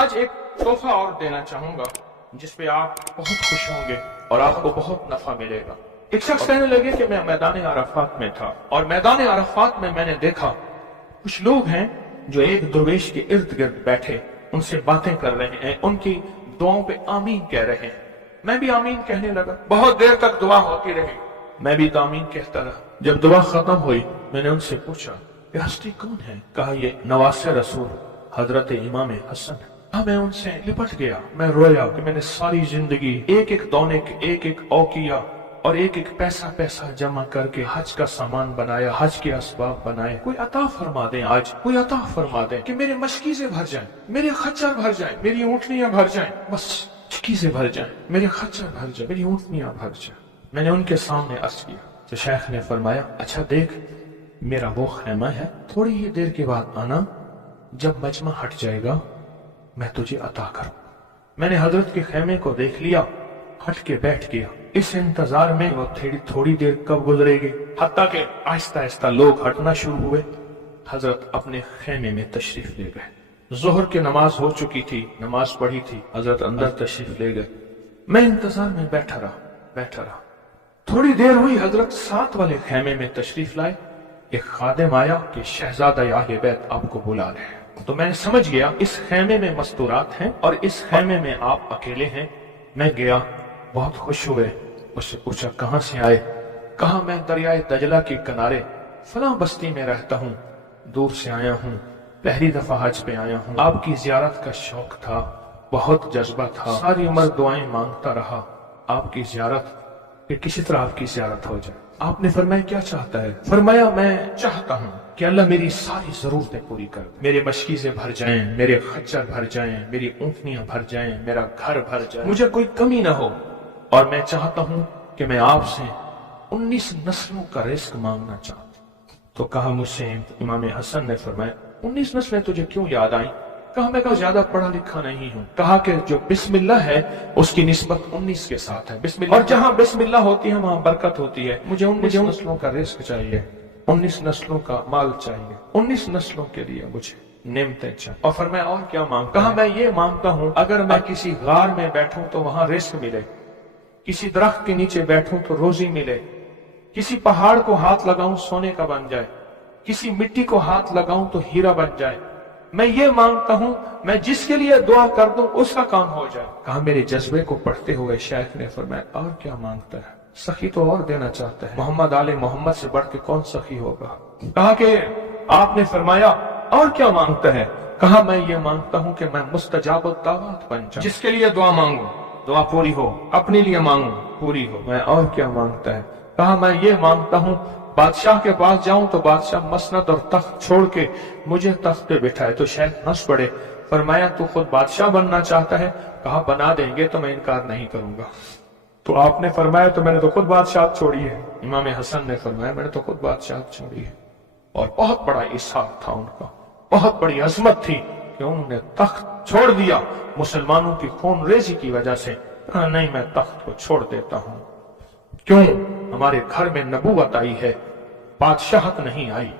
آج ایک تحفہ اور دینا چاہوں گا جس پہ آپ بہت خوش ہوں گے اور آپ کو بہت نفع ملے گا۔ ایک شخص کہنے لگے کہ میں میدان عرفات میں تھا اور میدان عرفات میں نے دیکھا کچھ لوگ ہیں جو ایک درویش کے ارد گرد بیٹھے ان سے باتیں کر رہے ہیں، ان کی دعاؤں پہ آمین کہہ رہے ہیں۔ میں بھی آمین کہنے لگا، بہت دیر تک دعا ہوتی رہی، میں بھی آمین کہتا رہا۔ جب دعا ختم ہوئی میں نے ان سے پوچھا یہ ہستی کون ہے؟ کہا یہ نواس رسول حضرت امام حسن ہے۔ میں ان سے لپٹ گیا، میں رویا کہ میں نے ساری زندگی ایک ایک دونے کے ایک ایک اوقیہ اور ایک ایک پیسہ جمع کر کے حج کا سامان بنایا، حج کے اسباب بنائے۔ کوئی عطا فرما دیں، آج کوئی عطا فرما دیں کہ میرے مشکیزیں بھر جائیں، میرے خچر بھر جائیں، میری اونٹنیاں بھر جائیں، بس مشکیزیں بھر جائیں، میرے خچر بھر جائیں، میری اونٹنیاں بھر جائیں۔ میں نے ان کے سامنے عرض کیا تو شیخ نے فرمایا اچھا دیکھ میرا وہ خیمہ ہے، تھوڑی ہی دیر کے بعد آنا، جب مجمع ہٹ جائے گا میں تجھے عطا کروں۔ میں نے حضرت کے خیمے کو دیکھ لیا، ہٹ کے بیٹھ گیا۔ اس انتظار میں وہ تھوڑی دیر کب گزرے گی، حتیٰ کہ آہستہ آہستہ لوگ ہٹنا شروع ہوئے۔ حضرت اپنے خیمے میں تشریف لے گئے۔ ظہر کی نماز ہو چکی تھی، نماز پڑھی تھی، حضرت اندر تشریف لے گئے۔ میں انتظار میں بیٹھا رہا۔ تھوڑی دیر ہوئی، حضرت ساتھ والے خیمے میں تشریف لائے۔ ایک خادم آیا کہ شہزادہ اہل بیت آپ کو بلا رہے ہیں۔ تو میں سمجھ گیا اس خیمے میں مستورات ہیں اور اس خیمے میں آپ اکیلے ہیں۔ میں گیا، بہت خوش ہوئے، اس سے پوچھا کہاں سے آئے؟ کہا میں دریائے دجلہ کے کنارے فلاں بستی میں رہتا ہوں، دور سے آیا ہوں، پہلی دفعہ حج پہ آیا ہوں۔ آپ کی زیارت کا شوق تھا، بہت جذبہ تھا، ساری عمر دعائیں مانگتا رہا آپ کی زیارت، کہ کسی طرح آپ کی زیارت ہو جائے۔ آپ نے فرمایا کیا چاہتا ہے؟ فرمایا میں چاہتا ہوں کہ اللہ میری ساری ضرورتیں پوری کر دے، میرے مشکیزیں بھر جائیں، میرے خچر بھر جائیں، میری اونٹنیاں بھر جائیں، میرا گھر بھر جائے، مجھے کوئی کمی نہ ہو، اور میں چاہتا ہوں کہ میں آپ سے 19 نسلوں کا رزق مانگنا چاہتا ہوں۔ تو کہا مجھ سے امام حسن نے فرمایا 19 نسلیں تجھے کیوں یاد آئیں؟ کہا میں زیادہ پڑھا لکھا نہیں ہوں۔ کہا کہ جو بسم اللہ ہے اس کی نسبت 19 کے ساتھ ہے، بسم اللہ، اور جہاں بسم اللہ ہوتی ہے وہاں برکت ہوتی ہے۔ مجھے 19 نسلوں کا رزق چاہیے، 19 نسلوں کا مال چاہیے، 19 نسلوں کے لیے مجھے نعمتیں چاہیے۔ اور فرمایا اور کیا مانگتا؟ کہا میں یہ مانگتا ہوں اگر میں کسی غار میں بیٹھوں تو وہاں رزق ملے، کسی درخت کے نیچے بیٹھوں تو روزی ملے، کسی پہاڑ کو ہاتھ لگاؤں سونے کا بن جائے، کسی مٹی کو ہاتھ لگاؤں تو ہیرا بن جائے۔ میں یہ مانگتا ہوں میں جس کے لیے دعا کر دوں اس کا کام ہو جائے۔ کہا میرے جذبے کو پڑھتے ہوئے شیخ نے فرمایا اور کیا مانگتا ہے؟ سخی تو اور دینا چاہتا ہے، محمد آل محمد سے بڑھ کے کون سخی ہوگا؟ کہا کہ آپ نے فرمایا اور کیا مانگتا ہے؟ کہا میں یہ مانگتا ہوں کہ میں مستجاب الدعوات بن جاؤں، جس کے لیے دعا مانگوں دعا پوری ہو، اپنے لیے مانگوں پوری ہو۔ میں اور کیا مانگتا ہے؟ کہا میں یہ مانگتا ہوں بادشاہ کے پاس جاؤں تو بادشاہ مسند اور تخت چھوڑ کے مجھے تخت پہ بٹھائے۔ تو شیخ ہنس پڑے، فرمایا تو خود بادشاہ بننا چاہتا ہے؟ کہا بنا دیں گے تو میں انکار نہیں کروں گا۔ تو آپ نے فرمایا تو میں نے تو خود بادشاہت چھوڑی ہے۔ امام حسن نے فرمایا میں نے تو خود بادشاہت چھوڑی ہے۔ اور بہت بڑا اصرار تھا ان کا، بہت بڑی عظمت تھی کہ انہوں نے تخت چھوڑ دیا مسلمانوں کی خون ریزی کی وجہ سے۔ کہا نہیں میں تخت کو چھوڑ دیتا ہوں، کیوں؟ ہمارے گھر میں نبوت آئی ہے، بادشاہت نہیں آئی۔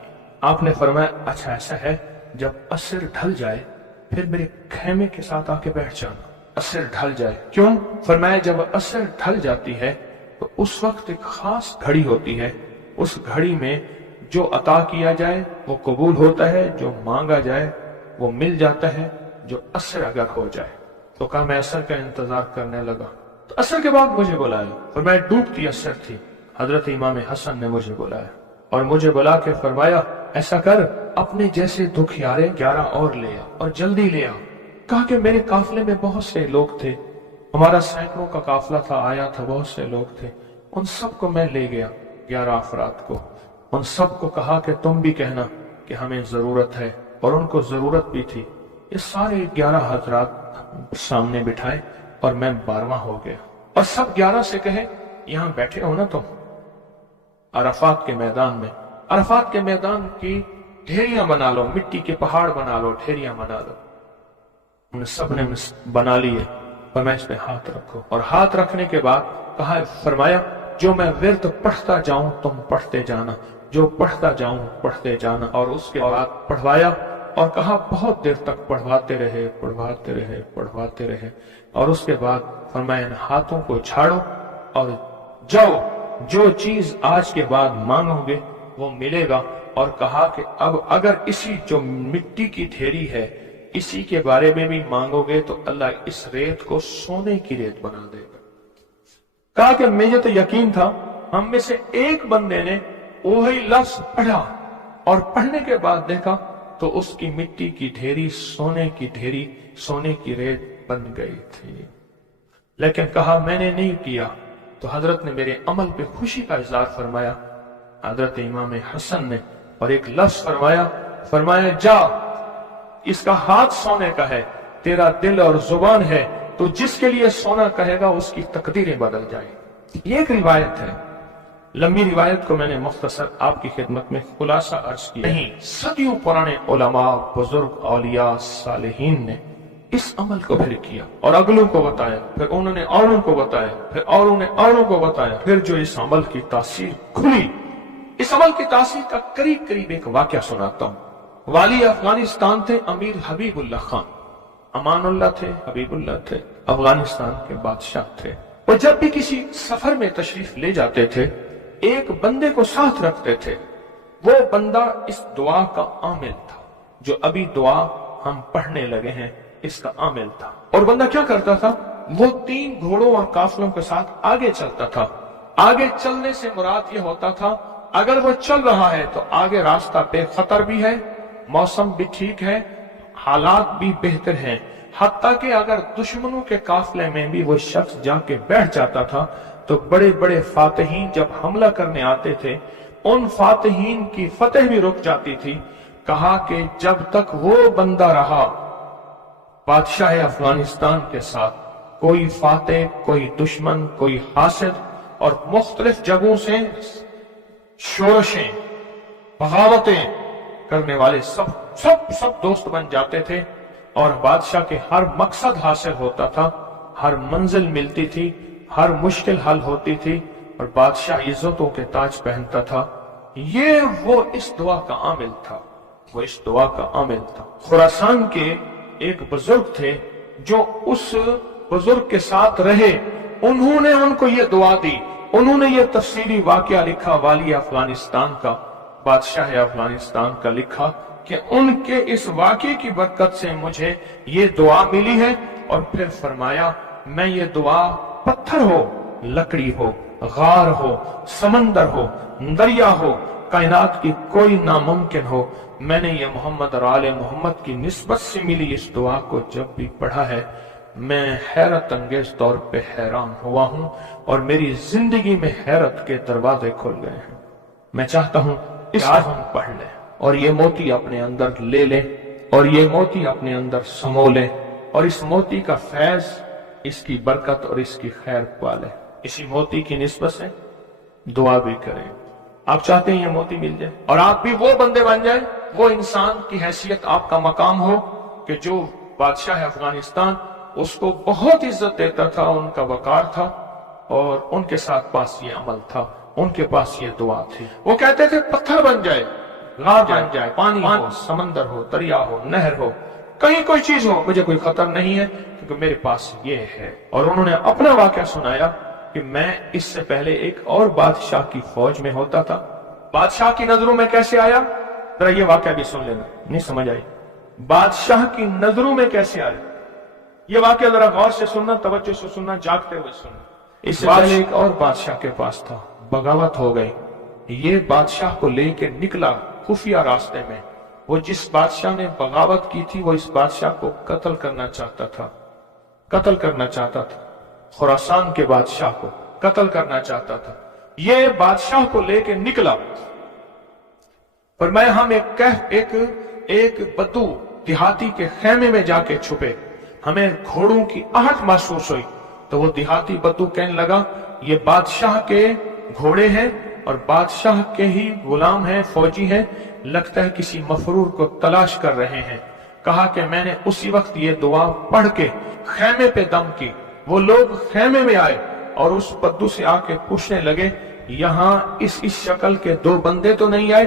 آپ نے فرمایا اچھا ایسا ہے، جب عصر ڈھل جائے پھر میرے خیمے کے ساتھ آ کے بیٹھ جانا۔ عصر ڈھل جائے کیوں؟ فرمایا جب عصر ڈھل جاتی ہے تو اس وقت ایک خاص گھڑی ہوتی ہے، اس گھڑی میں جو عطا کیا جائے وہ قبول ہوتا ہے، جو مانگا جائے وہ مل جاتا ہے، جو عصر اگر ہو جائے۔ تو کہا میں عصر کا انتظار کرنے لگا، تو عصر کے بعد مجھے بلایا، فرمایا ڈوبتی عصر تھی، حضرت امام حسن نے مجھے بلایا اور مجھے بلا کے فرمایا ایسا کر اپنے جیسے دکھیارے 11 اور لے آ اور جلدی لے آ۔ کہا کہ میرے قافلے میں بہت سے لوگ تھے، ہمارا سینکڑوں کا قافلہ تھا، آیا تھا، بہت سے لوگ تھے، ان سب کو میں لے گیا، 11 افراد کو، ان سب کو کہا کہ تم بھی کہنا کہ ہمیں ضرورت ہے، اور ان کو ضرورت بھی تھی۔ یہ سارے 11 حضرات سامنے بٹھائے اور میں 12واں ہو گیا، اور سب 11 سے کہے یہاں بیٹھے ہو نا تم عرفات کے میدان میں، عرفات کے میدان کی ڈھیریاں بنا لو، مٹی کے پہاڑ بنا لو، ڈھیریاں بنا لو۔ ان سب نے بنا لیے، فرمایا اس پہ ہاتھ رکھو، اور ہاتھ رکھنے کے بعد کہا فرمایا جو میں ورد پڑھتا جاؤں تم پڑھتے جانا، جو پڑھتا جاؤں پڑھتے جانا، اور اس کے بعد پڑھوایا اور کہا بہت دیر تک پڑھواتے رہے اور اس کے بعد فرمایا ان ہاتھوں کو جھاڑو اور جاؤ، جو چیز آج کے بعد مانگو گے وہ ملے گا، اور کہا کہ اب اگر اسی جو مٹی کی ڈھیری ہے اسی کے بارے میں بھی مانگو گے تو اللہ اس ریت کو سونے کی ریت بنا دے گا۔ کہا کہ مجھے تو یقین تھا، ہم میں سے ایک بندے نے وہی لفظ پڑھا اور پڑھنے کے بعد دیکھا تو اس کی مٹی کی ڈھیری سونے کی ریت بن گئی تھی، لیکن کہا میں نے نہیں کیا۔ تو حضرت نے میرے عمل پہ خوشی کا اظہار فرمایا، حضرت امام حسن نے، اور ایک لفظ فرمایا جا، اس کا ہاتھ سونے کا ہے، تیرا دل اور زبان ہے، تو جس کے لیے سونا کہے گا اس کی تقدیریں بدل جائیں۔ یہ ایک روایت ہے، لمبی روایت کو میں نے مختصر آپ کی خدمت میں خلاصہ عرض کیا۔ نہیں، صدیوں پرانے علماء، بزرگ، اولیاء، صالحین نے اس عمل کو پھر کیا اور اگلوں کو بتایا، پھر انہوں نے اوروں کو بتایا، پھر اوروں نے اوروں کو بتایا، پھر جو اس عمل کی تاثیر کھلی، اس عمل کی تاثیر کا قریب ایک واقعہ سناتا ہوں۔ والی افغانستان تھے امیر حبیب اللہ خان، امان اللہ تھے، حبیب اللہ تھے، افغانستان کے بادشاہ تھے۔ وہ جب بھی کسی سفر میں تشریف لے جاتے تھے ایک بندے کو ساتھ رکھتے تھے، وہ بندہ اس دعا کا عامل تھا، جو ابھی دعا ہم پڑھنے لگے ہیں اس کا عامل تھا۔ اور بندہ کیا کرتا تھا، وہ 3 گھوڑوں اور قافلوں کے ساتھ آگے چلتا تھا۔ آگے چلنے سے مراد یہ ہوتا تھا اگر وہ چل رہا ہے تو آگے راستہ بے خطر بھی ہے، موسم بھی ٹھیک ہے، حالات بھی بہتر ہیں، حتیٰ کہ اگر دشمنوں کے قافلے میں بھی وہ شخص جا کے بیٹھ جاتا تھا تو بڑے بڑے فاتحین جب حملہ کرنے آتے تھے ان فاتحین کی فتح بھی رک جاتی تھی۔ کہا کہ جب تک وہ بندہ رہا بادشاہ افغانستان کے ساتھ، کوئی فاتح، کوئی دشمن، کوئی حاسد اور مختلف جگہوں سے شورشیں، بغاوتیں کرنے والے سب دوست بن جاتے تھے، اور بادشاہ کے ہر مقصد حاصل ہوتا تھا، ہر منزل ملتی تھی، ہر مشکل حل ہوتی تھی، اور بادشاہ عزتوں کے تاج پہنتا تھا۔ یہ وہ اس دعا کا عامل تھا، خراسان کے ایک بزرگ تھے جو اس بزرگ کے ساتھ رہے، انہوں نے ان کو یہ دعا دی، انہوں نے یہ تفصیلی واقعہ لکھا، والی افغانستان کا، بادشاہ افغانستان کا لکھا کہ ان کے اس واقعے کی برکت سے مجھے یہ دعا ملی ہے، اور پھر فرمایا میں یہ دعا پتھر ہو، لکڑی ہو، غار ہو، سمندر ہو، دریا ہو، کائنات کی کوئی ناممکن ہو، میں نے یہ محمد اور آل محمد کی نسبت سے ملی اس دعا کو جب بھی پڑھا ہے میں حیرت انگیز طور پہ حیران ہوا ہوں، اور میری زندگی میں حیرت کے دروازے کھل گئے ہیں۔ میں چاہتا ہوں اس کو ہم پڑھ لیں اور یہ موتی اپنے اندر لے لیں، اور یہ موتی اپنے اندر سمو لیں، اور اس موتی کا فیض، اس کی برکت اور اس کی خیر پا لیں۔ اسی موتی کی نسبت سے دعا بھی کریں۔ آپ چاہتے ہیں یہ موتی مل جائے اور آپ بھی وہ بندے بن جائیں، وہ انسان کی حیثیت آپ کا مقام ہو کہ جو بادشاہ افغانستان اس کو بہت عزت دیتا تھا، ان کا وقار تھا، اور ان کے ساتھ پاس یہ عمل تھا، ان کے پاس یہ دعا تھی۔ وہ کہتے تھے پتھر بن جائے، غار بن جائے، پانی ہو، سمندر ہو، دریا ہو، نہر ہو، کہیں کوئی چیز ہو، مجھے کوئی خطر نہیں ہے کیونکہ میرے پاس یہ ہے۔ اور انہوں نے اپنا واقعہ سنایا کہ میں اس سے پہلے ایک اور بادشاہ کی فوج میں ہوتا تھا، بادشاہ کی نظروں میں کیسے آیا، ذرا یہ واقعہ بھی سن لینا، نہیں سمجھ آئی، بادشاہ کی نظروں میں کیسے آیا، یہ واقعہ ذرا غور سے سننا، توجہ سے سننا، جاگتے ہوئے سننا۔ اس سے پہلے ایک اور بادشاہ کے پاس تھا، بغاوت ہو گئی، یہ بادشاہ کو لے کے نکلا خفیہ راستے میں، وہ جس بادشاہ نے بغاوت کی تھی وہ اس بادشاہ کو قتل کرنا چاہتا تھا، خراسان کے بادشاہ کو قتل کرنا چاہتا تھا۔ یہ بادشاہ کو لے کے نکلا، فرمایا ہم ایک بدو دیہاتی کے خیمے میں جا کے چھپے، ہمیں گھوڑوں کی آہٹ محسوس ہوئی، تو وہ دیہاتی بدو کہنے لگا یہ بادشاہ کے گھوڑے ہیں اور بادشاہ کے ہی غلام ہیں، فوجی ہیں، لگتا ہے کسی مفرور کو تلاش کر رہے ہیں۔ کہا کہ میں نے اسی وقت یہ دعا پڑھ کے خیمے پہ دم کی، وہ لوگ خیمے میں آئے اور اس بدو سے آ کے پوچھنے لگے یہاں اس شکل کے 2 بندے تو نہیں آئے؟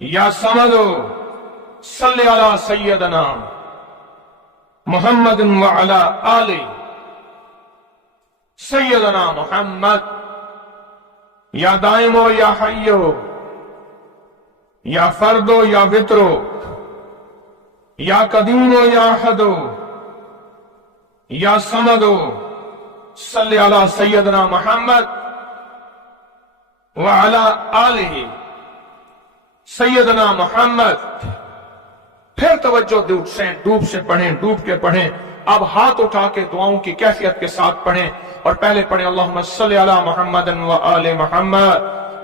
یا سمدو صلی علی سیدنا محمد وعلی آل سیدنا محمد یا دائمو یا حیو یا فردو یا وطرو یا قدیمو یا احدو یا سمدو صلی علی سیدنا محمد وعلی آلہ سیدنا محمد. پھر توجہ ڈوب سے پڑھیں، ڈوب کے پڑھیں. اب ہاتھ اٹھا کے دعاؤں کی کیفیت کے ساتھ پڑھیں اور پہلے پڑھیں اللہم صلی علی محمد و آل محمد،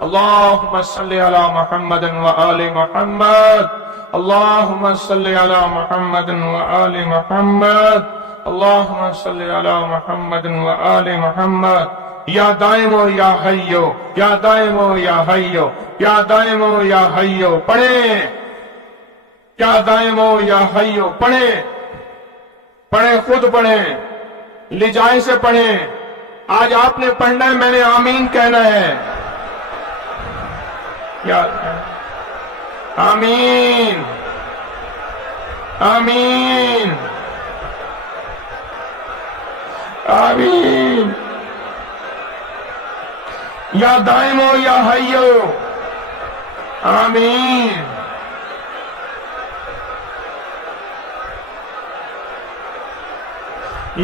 اللہم صلی علی محمد و آل محمد، اللہم صلی علی محمد و آل محمد، اللہم صلی علی محمد و آل محمد. یا دائمو یا حیو، یا دائمو یا حیو، یا دائمو یا حیو پڑھیں. یا دائمو یا حیو پڑھیں، پڑھیں، خود پڑھیں، لجائے سے پڑھیں. آج آپ نے پڑھنا ہے، میں نے آمین کہنا ہے. یا آمین آمین آمین. یا دائمو یا حیو آمین.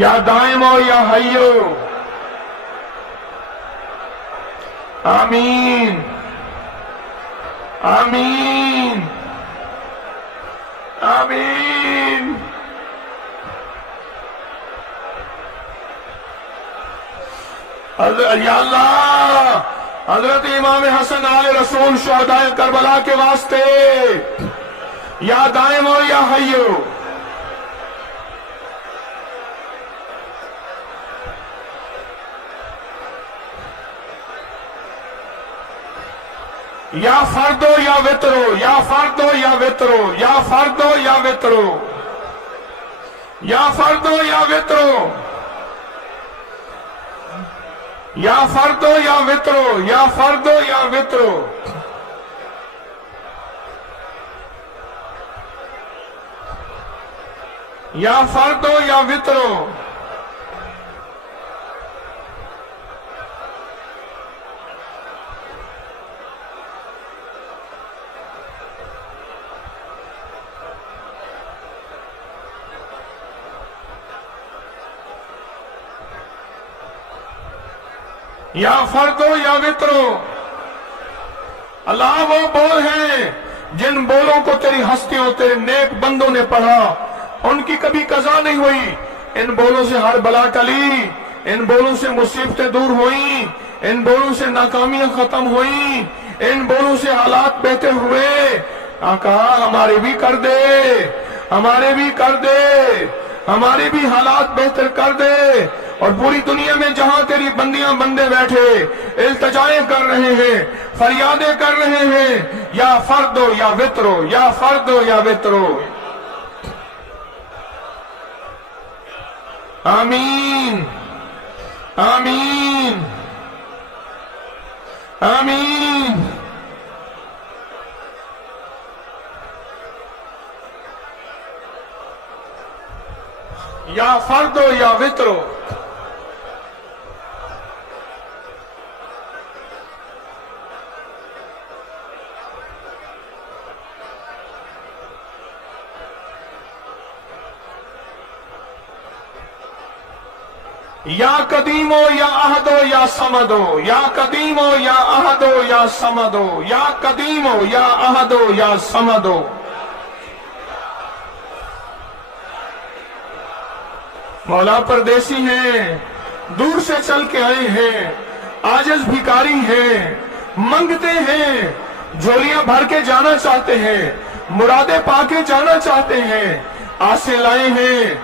یا دائمو یا حیو آمین آمین آمین. یا اللہ، حضرت امام حسن آل رسول شہداء کربلا کے واسطے یا دائمو یا حیو. یا فردو یا وطرو، یا فردو یا وطرو، یا فردو یا وطرو، یا فردو یا وطرو، یا فردو یا وطرو، یا فردو یا وطرو. یا فردو یا وطرو. یا فردو یا وطرو. اللہ وہ بول ہیں جن بولوں کو تیری ہستیوں، تیرے نیک بندوں نے پڑھا، ان کی کبھی قضا نہیں ہوئی. ان بولوں سے ہر بلا ٹلی، ان بولوں سے مصیبتیں دور ہوئیں، ان بولوں سے ناکامیاں ختم ہوئیں، ان بولوں سے حالات بہتر ہوئے. آقا ہمارے بھی کر دے، ہمارے بھی کر دے، ہمارے بھی حالات بہتر کر دے. اور پوری دنیا میں جہاں تیری بندیاں بندے بیٹھے التجائیں کر رہے ہیں، فریادیں کر رہے ہیں، یا فردو یا وطرو، یا فردو یا وطرو. آمین آمین آمین. یا فردو یا وطرو. یا قدیمو یا احدو یا سمدو، یا قدیمو یا احدو یا سمدو، یا قدیمو یا احدو یا سمدو. مولا پردیسی ہیں، دور سے چل کے آئے ہیں، عاجز بھکاری ہیں، منگتے ہیں، جھولیاں بھر کے جانا چاہتے ہیں، مرادیں پا کے جانا چاہتے ہیں. آسے لائے ہیں،